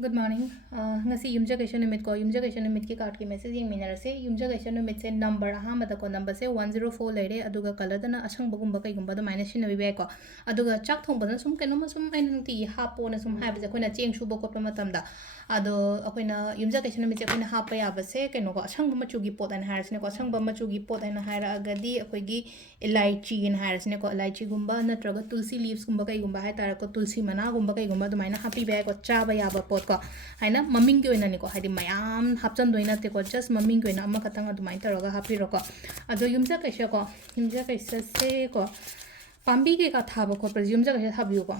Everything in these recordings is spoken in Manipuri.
Good morning. Ngasi yumjagation numit ko yumjagation numit ki card ki message yeng minarase yumjagation numit se number ahambada ko number se 104 leire aduga color dana asang bagum bakai gumba do minus shinabi be ko aduga chak thong badan sum kenoma sum ain ti hapo na sum haiba koina cheng shubo ko matamda ado akoina yumjagation numit se koina hapa ya ba se keno ko asang ba machu gi pot an harsne ko asang ba machu gi pot an haira agadi akoigi elaichi in harsne ko elaichi gumba natraga tulsi leaves gumba kai gumba hai tar ko tulsi mana gumba kai gumba do maina happy be ko chaba ya ba pot ko haina maming gi oina ni ko hadi mayam hapchan doina te ko just maming gi oina ama katang adu mai taraga happy ro ko ado yumja kaisha ko yumja kaisha se ko pambi ke ka thaba ko presume ja kaisha thabiu ko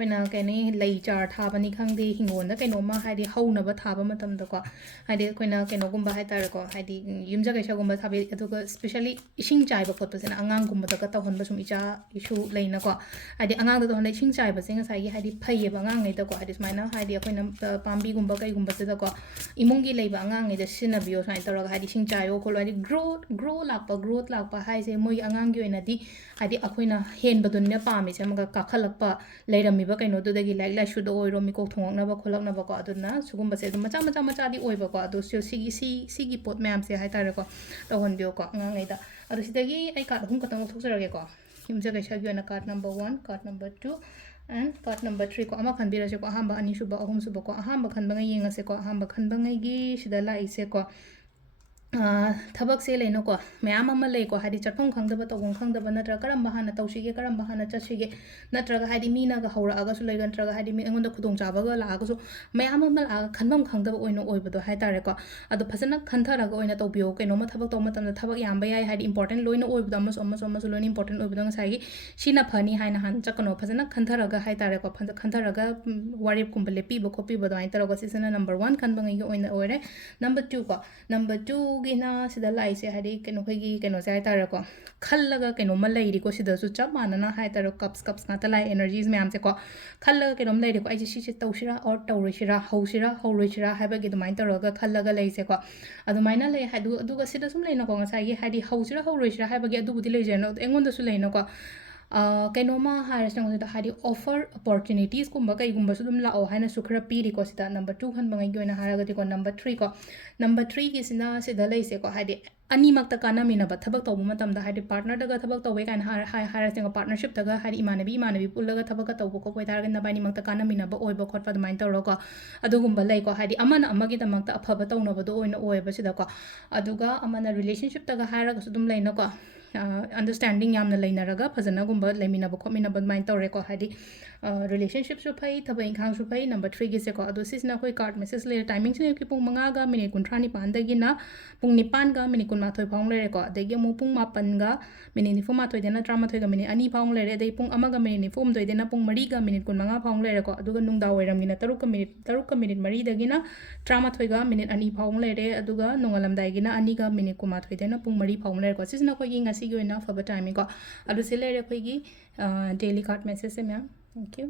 koina kene lei char thaba ni khangde hingon da kaino ma haidi hauna ba thaba matam da ko haidi koina keno gumba hai tar ko haidi yumja kaisha gumba thabi adu ko especially ishing chai ba pot pasena angang gumba da ka ta hon ba sum icha issue leina ko haidi angang da hon ishing chai ba singa sai haidi phaiye ba angang ngai da ko haidi smaina haidi koina pambi gumba kai gumba se da ko imungi leiba angang ngai da sina bio sai tar ga haidi shing chai o ko haidi growth lak pa hai se moi angang gi oina di haidi akoina hen ba dun ne pa mi se ma ka khalak pa leirami ba kaino du dagi like la shu do oiro mi ko thongak na ba kholak na ba ko aduna sugum ba se macha di oi ba ko adu sigi pot ma'am se hai tare ko to hon bio ko nga ngai da adu sidagi ai card hum katang thokjara ge ko himja ga shagi na card number 1 card number 2 and card number 3 ko ama khan bira se ko ahamba ani shu ba ahum su ba ko ahamba khan ba ngai yenga se ko ahamba khan ba ngai gi sida la ise ko ꯊꯕꯛꯁꯦ ꯂꯩꯅꯀꯣ ꯃꯌꯥꯝ ꯑꯃ ꯂꯩꯀꯣ ꯍꯥꯏꯗꯤ ꯆꯠꯐꯝ ꯈꯪꯗꯕ ꯇꯧꯐꯝ ꯈꯪꯗꯕ ꯅꯠꯇ꯭ꯔꯒ ꯀꯔꯝꯕ ꯍꯥꯟꯅ ꯇꯧꯁꯤगे ꯀꯔꯝꯕ ꯍꯥꯟꯅ ꯆꯠꯁꯤगे ꯅꯠꯇ꯭ꯔꯒ ꯍꯥꯏꯗꯤ ꯃꯤꯅꯒ ꯍꯧꯔꯛꯑꯒꯁꯨ ꯂꯩ ꯅꯠꯇ꯭ꯔꯒ ꯍꯥꯏꯗꯤ ꯃꯤ ꯑꯩꯉꯣꯟꯗ ꯈꯨꯗꯣꯡꯆꯥꯕꯒ ꯂꯥꯛꯑꯒꯁꯨ ꯃꯌꯥꯝ ꯑꯃ ꯂꯥꯛꯑꯒ ꯈꯟꯐꯝ ꯈꯪꯗꯕ ꯑꯣꯏꯅ ꯑꯣꯏꯕꯗꯣ ꯍꯥꯏꯇꯥꯔꯦꯀꯣ ꯑꯗꯣ ꯐꯖꯅ ꯈꯟꯊꯔꯒ ꯑꯣꯏꯅ ꯇꯧꯕꯤꯌꯣ ꯀꯩꯅꯣꯝꯃ ꯊꯕꯛ ꯇꯧꯕ ꯃꯇꯝꯗ ꯊꯕꯛ ꯌꯥꯝꯕ ꯌꯥꯏ ꯍꯥꯏꯗꯤ ꯏꯝꯄꯣꯔꯇꯦꯟ ꯂꯣꯏꯅ ꯑꯣꯏꯕꯗꯣ ꯑꯃꯁꯨ ꯂꯣꯏꯅ ꯏꯝꯄꯣꯔꯇꯦꯟ ꯑꯣꯏꯕꯗꯣ ꯉꯁꯥꯏꯒꯤ ꯁꯤꯅ ꯐꯅꯤ ꯍꯥꯏꯅ ꯍꯥꯟꯅ ꯆꯠꯀꯅꯣ ꯐꯖꯅ ꯈꯟꯊꯔꯒ ꯍꯥꯏꯇꯥꯔꯦꯀꯣ ꯈꯟꯊꯔꯒ ꯋꯥꯔꯦꯞꯀꯨꯝꯕ ꯂꯦꯞꯄꯤꯕ ꯈꯣꯠꯄꯤꯕ ꯑꯗꯨꯃꯥꯏꯅ ꯇꯧꯔꯒ ꯁꯤꯁꯤꯅ ꯅꯝꯕꯔ 1 ꯈꯟꯕꯉꯩꯒꯤ ꯑꯣꯏꯅ ꯑꯣꯏꯔꯦ ꯅꯝꯕꯔ 2 ꯀꯣ ꯅꯝꯕꯔ 2ꯒꯤꯅ ꯁꯤꯗ ꯂꯥꯛꯏꯁꯦ ꯍꯥꯏꯗꯤ ꯀꯩꯅꯣꯈꯣꯏꯒꯤ ꯀꯩꯅꯣꯁꯦ ꯍꯥꯏꯇꯥꯔꯦꯀꯣ ꯈꯜꯂꯒ ꯀꯩꯅꯣꯝꯃ ꯂꯩꯔꯤꯀꯣ ꯁꯤꯗꯁꯨ ꯆꯞ ꯃꯥꯟꯅꯅ ꯍꯥꯏꯇꯥꯔꯦ ꯀꯞꯁ ꯉꯥꯛꯇ ꯂꯥꯛꯑꯦ ꯑꯦꯅꯔꯖꯤꯁ ꯃꯌꯥꯝꯁꯦꯀꯣ ꯈꯜꯂꯒ ꯀꯩꯅꯣꯝ ꯂꯩꯔꯤꯀꯣ ꯑꯩꯁꯦ ꯁꯤꯁꯦ ꯇꯧꯁꯤꯔꯥ ꯑꯣꯔ ꯇꯧꯔꯣꯏꯁꯤꯔꯥ ꯍꯧꯁꯤꯔꯥ ꯍꯧꯔꯣꯏꯁꯤꯔꯥ ꯍꯥꯏꯕꯒꯤ ꯑꯗꯨꯃꯥꯏꯅ ꯇꯧꯔꯒ ꯈꯜꯂꯒ ꯂꯩꯁꯦꯀꯣ ꯑꯗꯨꯃꯥꯏꯅ ꯂꯩ ꯑꯗꯨꯒ ꯁꯤꯗ ꯁꯨꯝ ꯂꯩꯅꯀꯣ ꯉꯁꯥꯏꯒꯤ ꯍꯥꯏꯗꯤ ꯍꯧꯁꯤꯔꯥ ꯍꯧꯔꯣꯏꯁꯤꯔꯥ ꯍꯥꯏꯕꯒꯤ ꯑꯗꯨꯕꯨꯗꯤ ꯂꯩꯖꯔꯅꯣ ꯑꯩꯉꯣꯟꯗꯁꯨ ꯂꯩꯅꯀꯣ ꯀꯩꯅꯣꯝꯃ ꯍꯥꯏꯔꯁꯤ ꯅꯉꯣꯟꯗ ꯍꯥꯏꯗꯤ ꯑꯣꯐꯔ ꯑꯣꯄꯣꯔꯆꯨꯅꯤꯇꯤꯁꯀꯨꯝꯕ ꯀꯩꯒꯨꯝꯕꯁꯨ ꯑꯗꯨꯝ ꯂꯥꯛꯑꯣ ꯍꯥꯏꯅꯁꯨ ꯈꯔ ꯄꯤꯔꯤꯀꯣ ꯁꯤꯗ ꯅꯝꯕꯔ 2 ꯈꯟꯕꯉꯩꯒꯤ ꯑꯣꯏꯅ ꯍꯥꯏꯔꯒꯗꯤꯀꯣ ꯅꯝꯕꯔ 3 ꯀꯣ ꯅꯝꯕर 3ꯒꯤꯁꯤꯅ ꯁꯤꯗ ꯂꯩꯁꯦꯀꯣ ꯍꯥꯏꯗꯤ ꯑꯅꯤꯃꯛꯇ ꯀꯥꯟꯅꯃꯤꯟꯅꯕ ꯊꯕꯛ ꯇꯧꯕ ꯃꯇꯝꯗ ꯍꯥꯏꯗꯤ ꯄꯥꯔꯠꯅꯔꯗꯒ ꯊꯕꯛ ꯇꯧꯋꯦ ꯀꯥꯏꯅ ꯍꯥꯏꯔꯁꯦꯀꯣ ꯄꯥꯔꯠꯅꯔꯁꯤꯞꯇꯒ ꯍꯥꯏꯗꯤ ꯏꯃꯥꯟꯅꯕꯤ ꯄꯨꯜꯂꯒ ꯊꯕꯛꯀ ꯇꯧꯕ ꯈꯣꯠꯄ ꯑꯣꯏꯇꯥꯔꯒꯗꯤ ꯅꯕꯥꯅꯤꯃꯛꯇ ꯀꯥꯟꯅꯃꯤꯟꯅꯕ ꯑꯣꯏꯕ ꯈꯣꯠꯄ ꯑꯗꯨꯃꯥꯏꯅ ꯇꯧꯔꯒꯀꯣ ꯑꯗꯨꯒꯨꯝꯕ ꯂꯩꯀꯣ ꯍꯥꯏꯗꯤ ꯑꯃꯅ ꯑꯃꯒꯤꯗꯃꯛꯇ ꯑꯐꯕ ꯇꯧꯅꯕꯗꯣ ꯑꯣꯏꯅ ꯑꯣꯏꯌꯦꯕ ꯁꯤꯗꯀꯣ ꯑꯗꯨꯒ ꯑꯃꯅ ꯔꯤꯂꯦꯁꯟꯁꯤꯞꯇꯒ ꯍꯥꯏꯔꯒꯁꯨ ꯑꯗꯨꯝ ꯂꯩꯅꯀꯣ ꯑꯟꯗꯔꯁ꯭ꯇꯦꯟꯗꯤꯡ ꯌꯥꯝꯅ ꯂꯩꯅꯔꯒ ꯐꯖꯅꯒꯨꯝꯕ ꯂꯩꯃꯤꯟꯅꯕ ꯈꯣꯠꯃꯤꯟꯅꯕ ꯑꯗꯨꯃꯥꯏꯅ ꯇꯧꯔꯦꯀꯣ ꯍꯥꯏꯗꯤ ꯔꯤꯂꯦꯁꯟꯁꯤꯞꯁꯨ ꯐꯩ ꯊꯕꯛ ꯏꯪꯈꯥꯡꯁꯨ ꯐꯩ ꯅꯝꯕꯔ 3ꯒꯤꯁꯦꯀꯣ ꯑꯗꯣ ꯁꯤꯁꯤꯅ ꯑꯩꯈꯣꯏ ꯀꯥꯔꯠ ꯃꯦꯁꯦꯖ ꯂꯩꯔꯦ ꯇꯥꯏꯃꯤꯡꯁꯤꯅ ꯑꯌꯨꯛꯀꯤ ꯄꯨꯡ 5ꯒ ꯃꯤꯅꯤꯠ 39ꯗꯒꯤꯅ ꯄꯨꯡ 9ꯒ ꯃꯤꯅꯤꯠ 12 ꯐꯥꯎ ꯂꯩꯔꯦꯀꯣ ꯑꯗꯒꯤ ꯑꯃꯨꯛ ꯄꯨꯡ 8ꯒ ꯃꯤꯅꯤꯠ 94ꯗꯩꯅ 13ꯒ ꯃꯤꯅꯤꯠ 2 ꯐꯥꯎ ꯂꯩꯔꯦ ꯑꯗꯒꯤ ꯄꯨꯡ 1ꯒ ꯃꯤꯅꯤꯠ 94ꯗꯩꯅ ꯄꯨꯡ 4ꯒ ꯃꯤꯅꯤꯠ 25 ꯐꯥꯎ ꯂꯩꯔꯦꯀꯣ ꯑꯗꯨꯒ ꯅꯨꯡꯗꯥꯡꯋꯥꯏꯔꯝꯒꯤꯅ 3ꯒ ꯃꯤꯅꯤꯠ 4ꯗꯒꯤꯅ 13ꯒ ꯃꯤꯅꯤꯠ 2 ꯐꯥꯎ ꯂꯩꯔꯦ ꯑꯗꯨꯒ ꯅꯣꯡꯉꯥꯜꯂꯝꯗꯥꯏꯒꯤꯅ 2ꯒ ꯃꯤꯅꯤꯠ 12ꯗꯩꯅ ꯄꯨꯡ 4 ꯐꯥꯎ ꯂꯩꯔꯦꯀꯣ ꯁꯤꯁꯤꯅ ꯑꯩꯈꯣꯏꯒꯤ ꯉꯁꯤꯒꯤ ꯑꯣꯏꯅ ꯑꯐꯕ ꯇꯥꯏꯃꯤꯡꯀꯣ ꯑꯗꯨ ꯁꯤ ꯂꯩꯔꯦ ꯑꯩꯈꯣꯏꯒꯤ ꯗꯦꯂꯤ ꯀꯥꯔꯠ ꯃꯦꯁꯦꯖꯁꯦ ꯃꯌꯥꯝ ꯊꯦꯡꯛ ꯌꯨ